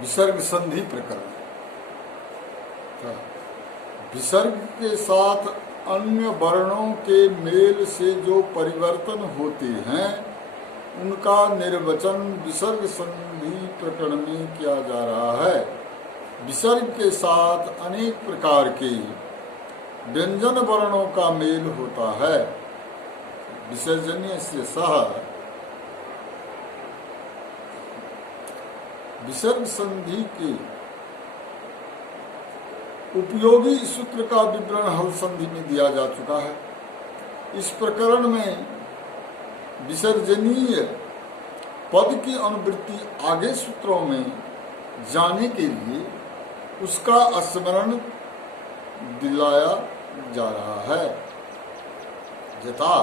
विसर्ग संधि प्रकरण। विसर्ग के साथ अन्य वर्णों के मेल से जो परिवर्तन होते हैं उनका निर्वचन विसर्ग संधि प्रकरण में किया जा रहा है। विसर्ग के साथ अनेक प्रकार के व्यंजन वर्णों का मेल होता है। विसर्जनीय से सह विसर्ग संधि के उपयोगी सूत्र का विवरण हल संधि में दिया जा चुका है। इस प्रकरण में विसर्जनीय पद की अनुवृत्ति आगे सूत्रों में जाने के लिए उसका स्मरण दिलाया जा रहा है। यथा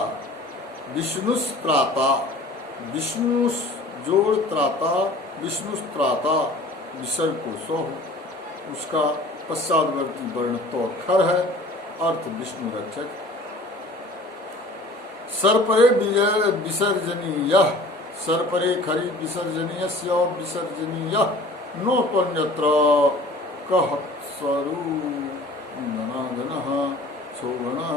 विष्णुस्त्राता, विष्णुस जोड़ त्राता, विष्णुस्त्राता विसर्ग को सो, उसका पश्चातवर्ती वर्ण तो अक्षर है, अर्थ विष्णु रक्षक। सर्परे विसर्जनीय, सर्परे खरी विसर्जनीय विसर्जनीय नो त्वन्यत्र कः स्वरू गणः शोभनः।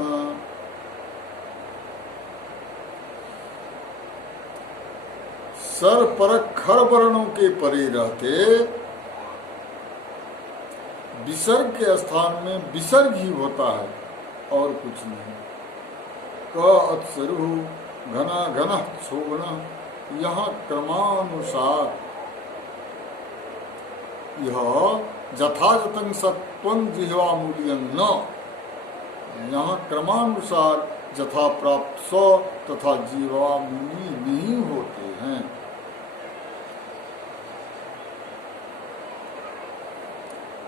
सर पर खर वर्णों के परे रहते विसर्ग के स्थान में विसर्ग ही होता है और कुछ नहीं। क अत्सरु घना घन शोभन, यहाँ क्रमानुसार यह जथाजतं सत्वं जिह्वा मूल्यं न, यहाँ क्रमानुसार जथा प्राप्त स्व तथा जीवा मूली नहीं होते हैं।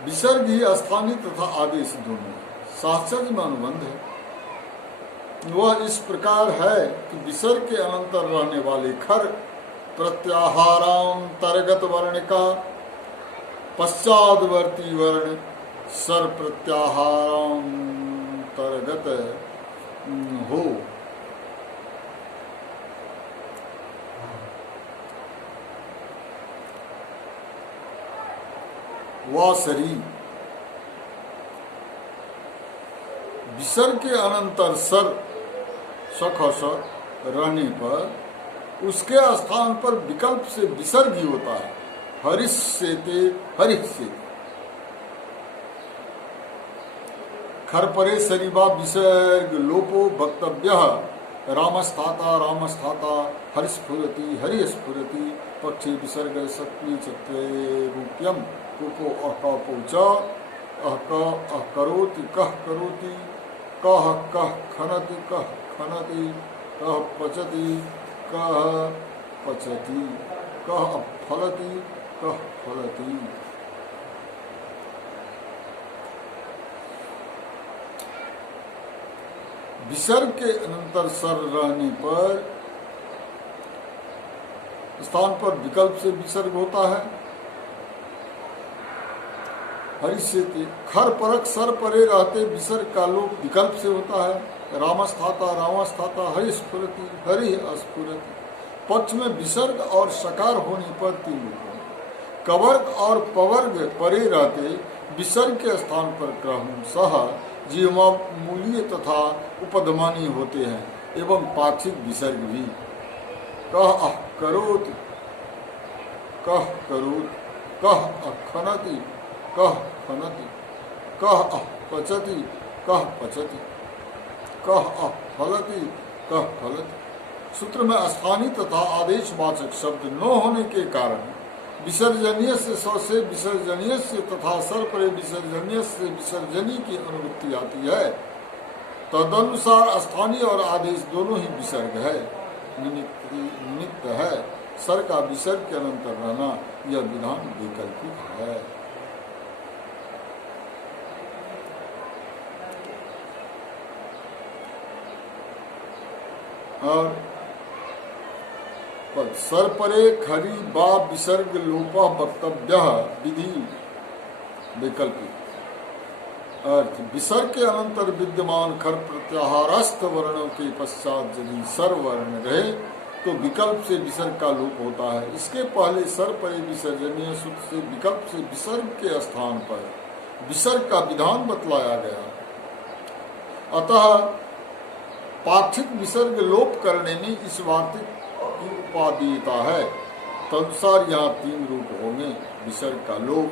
विसर्ग ही स्थानीय तथा आदेश दोनों साहचर्य में अनुबंध है। वह इस प्रकार है कि विसर्ग के अनंतर रहने वाले खर प्रत्याहारांतर्गत वर्ण का पश्चादवर्ती वर्ण सर प्रत्याहारांतर्गत हो। वासरी विसर्ग के अनंतर सर सखस रहने पर उसके स्थान पर विकल्प से विसर्ग ही होता है। हरिष्येते हरिष्येते। खरपरे सरीवा विसर्ग लोपो वक्तव्यः। रामस्थाता रामस्थाता हरिस्फुरति हरिस्फुरति पक्षे विसर्ग सत्वी चत्वे रूप्यम कुको अहकौच अहक अहकरोति कह करोति कह कह खनति कह खनति कह पचति कह पचति कह फलति कह फलति। विसर्ग के अनंतर सर रहने पर स्थान पर विकल्प से विसर्ग होता है। हरिष्येते खर परक सर परे रहते विसर्ग का लोप विकल्प से होता है। रामस्थाता रामस्थाता हरिस्फुरति हरि अस्फुरति। पक्ष में विसर्ग और सकार होने पर तीन रूप हैं। कवर्ग और पवर्ग परे रहते विसर्ग के स्थान पर क्रमशः जीवा मूल्य तथा उपधमानी होते हैं एवं पाक्षिक विसर्ग भी। कह करोति कह करोति कह अखनति कह खनति कह पचति कह पचति कह फलति कह फलति। सूत्र में स्थानीय तथा आदेशवाचक शब्द न होने के कारण विसर्जनीय से स से विसर्जनीय से तथा सर परे विसर्जनीय से विसर्जनी की अनुवृत्ति आती है। तदनुसार स्थानीय और आदेश दोनों ही विसर्ग है, निमित्त है। सर का विसर्ग के अनंतर रहना यह विधान वैकल्पिक है। और सर परे खरी बा विसर्ग लोपा वक्तव्य विधि वैकल्पिक। अर्थ विसर्ग के अनंतर विद्यमान खर प्रत्याहारस्थ वर्णों के पश्चात यदि सर वर्ण रहे तो विकल्प से विसर्ग का लोप होता है। इसके पहले सर परे विसर्जनीय सूत्र से विकल्प से विसर्ग के स्थान पर विसर्ग का विधान बतलाया गया। अतः पाठिक विसर्ग लोप करने में इस वार्तिक की उपादेयता है। तदनुसार यहाँ 3 रूप होंगे। विसर्ग का लोप,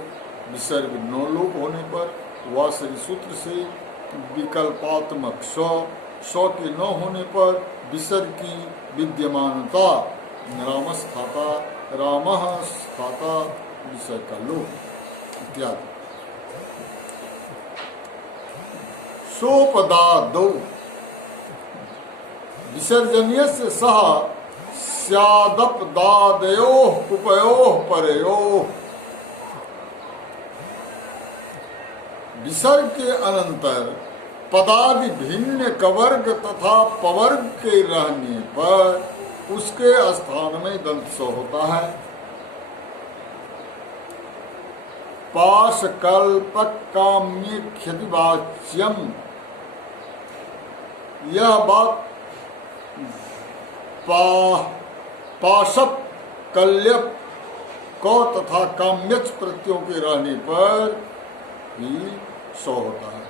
विसर्ग नो लोप होने पर व सरी सूत्र से विकल्पात्मक स्व के न होने पर विसर्ग की विद्यमानता, रामस्थाता, रामः स्थाता, विसर्ग का लोप इत्यादि। सोपदादौ विसर्जनीयस्य सह स्यादपदादयोः उपयोः परयोः। विसर्ग के अनंतर पदादि भिन्न कवर्ग तथा पवर्ग के रहने पर उसके स्थान में दंत स होता है। पाशकल्पक काम्य ख्यातिवाच्यम, यह बात पाशप कल्यप क तथा काम्यच प्रत्ययों के रहने पर ही सौ होता है।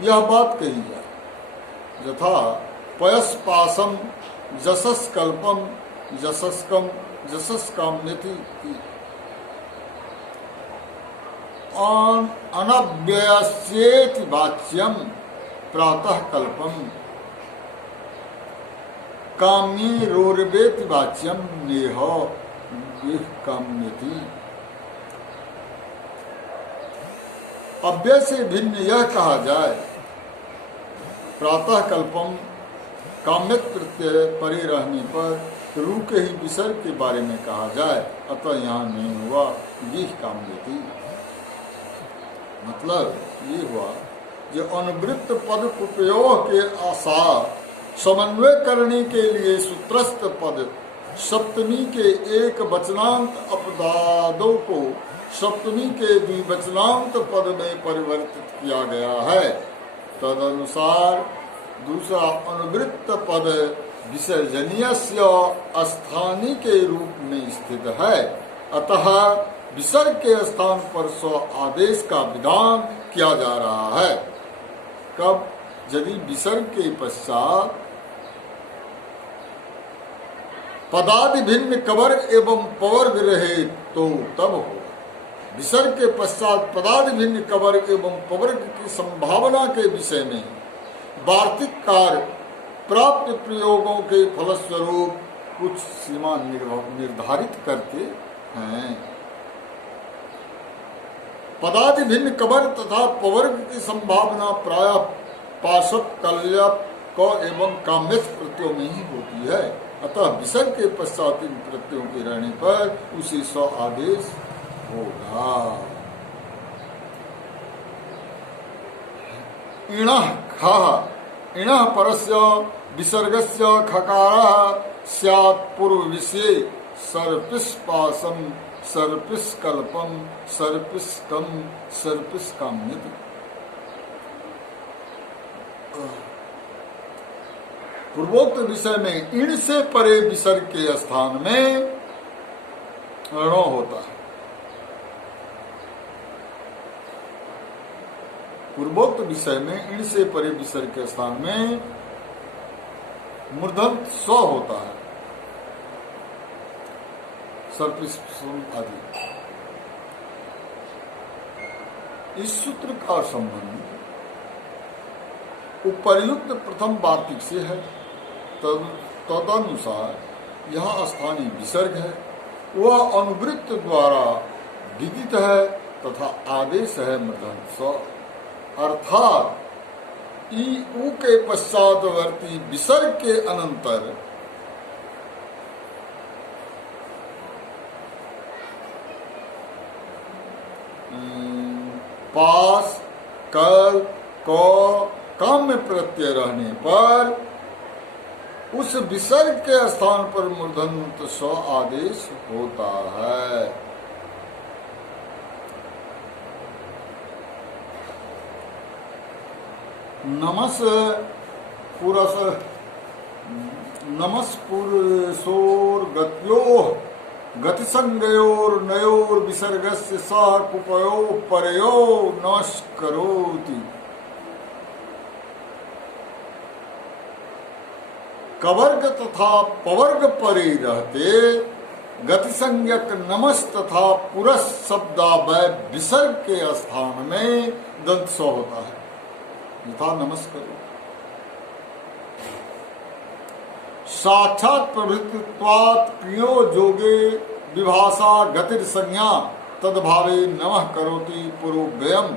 यह बात कही जाए यथा पयस पासम जसस कल्पम जसस्कम जसस काम्यति। अनव्ययस्येति वाच्यम प्रातः कल्पम, काम्येरोर्वेति वाच्यम नेह विह काम्यति। अव्यय से भिन्न यह कहा जाए प्रातः कल्पम, काम्यक प्रत्यय परे रहने पर रू के ही विसर्ग के बारे में कहा जाए, अतः यहाँ नहीं हुआ ये काम्यति। मतलब ये हुआ जो अनुवृत्त पद उपयोग के आसार समन्वय करने के लिए सूत्रस्थ पद सप्तमी के एक वचनांत अपदादों को सप्तमी के द्विवचनांत पद में परिवर्तित किया गया है। तदनुसार दूसरा अनुवृत्त पद विसर्जनीयस्य स्थानी के रूप में स्थित है। अतः विसर्ग के स्थान पर स्व आदेश का विधान किया जा रहा है। कब? यदि विसर्ग के पश्चात पदादि भिन्न कवर्ग एवं पवर्ग रहे तो तब हो। विसर्ग के पश्चात पदादि भिन्न कवर्ग एवं पवर्ग की संभावना के विषय में वार्तिक कार्य प्राप्त प्रयोगों के फलस्वरूप कुछ सीमा निर्धारित करते हैं। पदादि भिन्न कवर्ग तथा पवर्ग की संभावना प्रायः पाशप कल्यप क एवं काम्यच प्रत्ययों में ही होती है। अतः विसर्ग के पश्चात इन प्रत्ययों के रहने पर उसी स्व आदेश होगा। इणः खः इणः परस्य विसर्गस्य खकारः स्यात् पूर्व विषये सर्पिष्पासम सर्पिष्कल्पम सर्पिष्कम सर्पिष्काम्यति। पूर्वोक्त विषय में इण से परे विसर्ग के स्थान में णो होता है। पूर्वोक्त विषय में इण से परे विसर्ग के स्थान में मूर्धन्य स्व होता है। सर्पिष्म आदि। इस सूत्र का संबंध उपर्युक्त प्रथम वार्तिक से है। तदनुसार यहाँ स्थानीय विसर्ग है, वह अनुवृत्त द्वारा विदित है तथा आदेश है मूर्धन्य स्व। अर्थात ई उ के पश्चातवर्ती विसर्ग के अनंतर पास कल को काम्य प्रत्यय रहने पर उस विसर्ग के स्थान पर मूर्धन्य स्व आदेश होता है। नमस पुरस नमस्पुरुषोर्गत्योः गतिसंज्ञयोर्नयोर्विसर्गस्य सह कुपयो परयो नमस्करोति। कवर्ग तथा पवर्ग परे रहते गतिसंज्ञक नमस तथा पुरस शब्दावय विसर्ग के स्थान में दंत स होता है। यथा नमस्करो। साक्षात प्रभृतित्वात् क्रियो जोगे विभाषा गतिर संज्ञा तद्भावे नमः करोति पुरोव्ययम्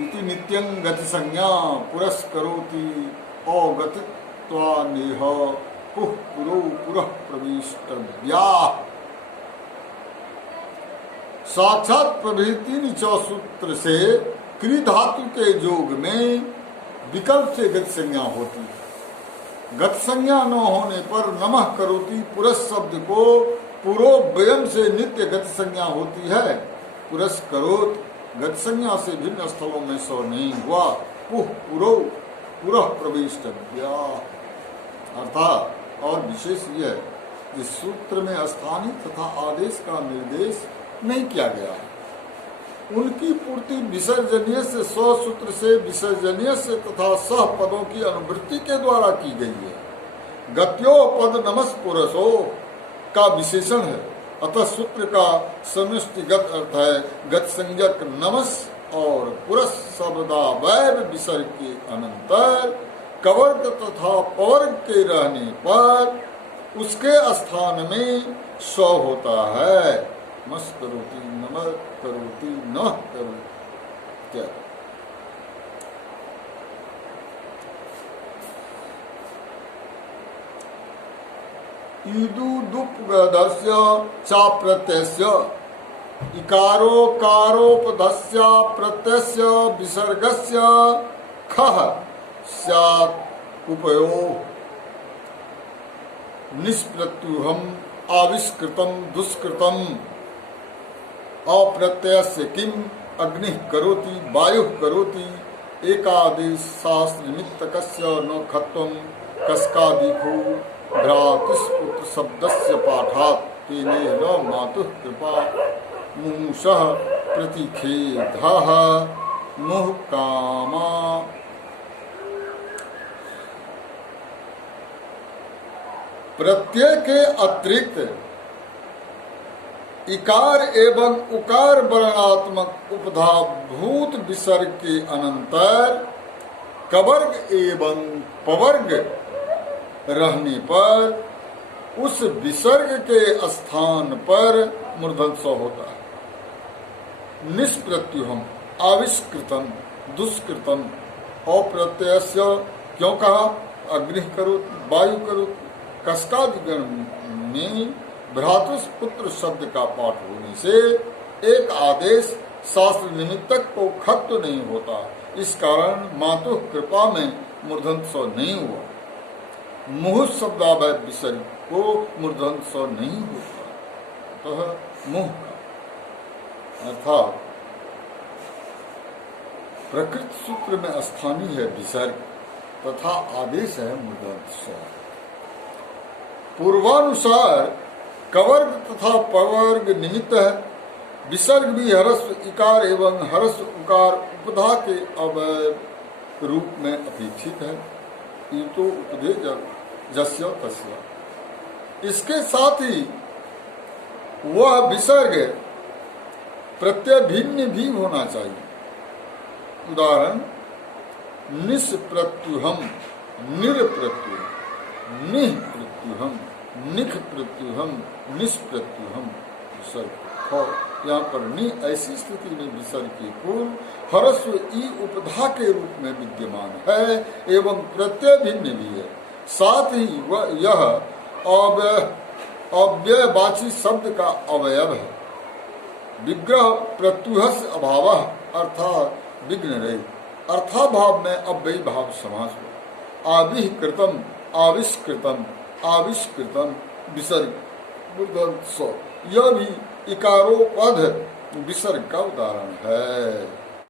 इति नित्यं गति संज्ञा पुरस्करोति अगतित्वानेह पुः पुरो पुरः प्रविष्टव्या। साक्षात प्रभृति च सूत्र से क्रि धातु के योग में विकल्प से गति संज्ञा होती है। गत संज्ञा न होने पर नमः करोति पुरस शब्द को पुरोव्ययम से नित्य गति संज्ञा होती है। पुरस्करोत गति संज्ञा से भिन्न स्थलों में स्वर नहीं हुआ। पुह पुरो पुरः प्रविष्टव्या अर्थात और विशेष यह इस सूत्र में स्थानीय तथा आदेश का निर्देश नहीं किया गया है। उनकी पूर्ति विसर्जनीय से स्वसूत्र से विसर्जनीय से तथा सह पदों की अनुवृत्ति के द्वारा की गई है। गत्यो पद नमस पुरसो का विशेषण है। अतः सूत्र का समष्टिगत अर्थ है गत संज्ञक नमस और पुरस शब्दावय विसर्ग के अनंतर कवर्ग तथा पवर्ग के रहने पर उसके स्थान में स्व होता है। मस करोति नमः करोति न करोति क्या ईदुदुपगदस्य चा प्रत्ययस्य इकारो कारोपदस्य प्रत्ययस्य विसर्गस्य खः स्यात् उपयो निष्प्रत्युहम् आविष्कृतं दुष्कृतं अप्रत्ययस्य किम अग्निः करोति वायुः करोति एकादेश शास्त्र निमित्तकस्य न खत्वं कस्कादिको भ्रातुस्पुत्र शब्दस्य पाठात् तेनेह न मातुः कृपा मुमुषः प्रतिखेदः मुहकामा। प्रत्यय के अतिरिक्त इकार एवं उकार वर्णात्मक उपधा भूत विसर्ग के अनंतर कवर्ग एवं पवर्ग रहने पर उस विसर्ग के स्थान पर मूर्धन्य स होता है। निष्प्रत्युहम् आविष्कृतम दुष्कृतम अप्रत्ययस्य क्यों कहा अग्नि करो वायु करो कस्कादिगण में भ्रातुस पुत्र शब्द का पाठ होने से एक आदेश शास्त्र निमित्तक को खत्व नहीं होता। इस कारण मातु कृपा में मूर्धन्य स नहीं हुआ। मुह शब्दावय विसर्ग को मूर्धन्य स नहीं होता। तो मुह का अर्थात प्रकृत सूत्र में स्थानीय है विसर्ग तथा आदेश है मूर्धन्य स। पूर्वानुसार कवर्ग तथा पवर्ग निमित्त है। विसर्ग भी हरस्व इकार एवं हरस्व उकार उपधा के अवयव रूप में अपेक्षित है। ईतो उपदे जस्य तस्य। इसके साथ ही वह विसर्ग प्रत्यय भिन्न भी होना चाहिए। उदाहरण निष्प्रत्युहम निरप्रत्युहम निह प्रत्युहम निख प्रत्युहम निष्प्रत्युहम विसर्ग। यहाँ पर नि ऐसी स्थिति में विसर्ग के पूर्व हरस्व ई उपधा के रूप में विद्यमान है एवं प्रत्यय भिन्न भी है। साथ ही वह यह अव्ययवाची शब्द का अवयव है। विग्रह प्रत्युहस्य अभाव अर्थात विघ्न रहित अर्थाभाव में अव्ययी भाव समास हो। आविष्कृतम आविष्कृतम आविष्कृतम विसर्ग मूर्धन्य स। यह भी इकारोपध विसर्ग का उदाहरण है।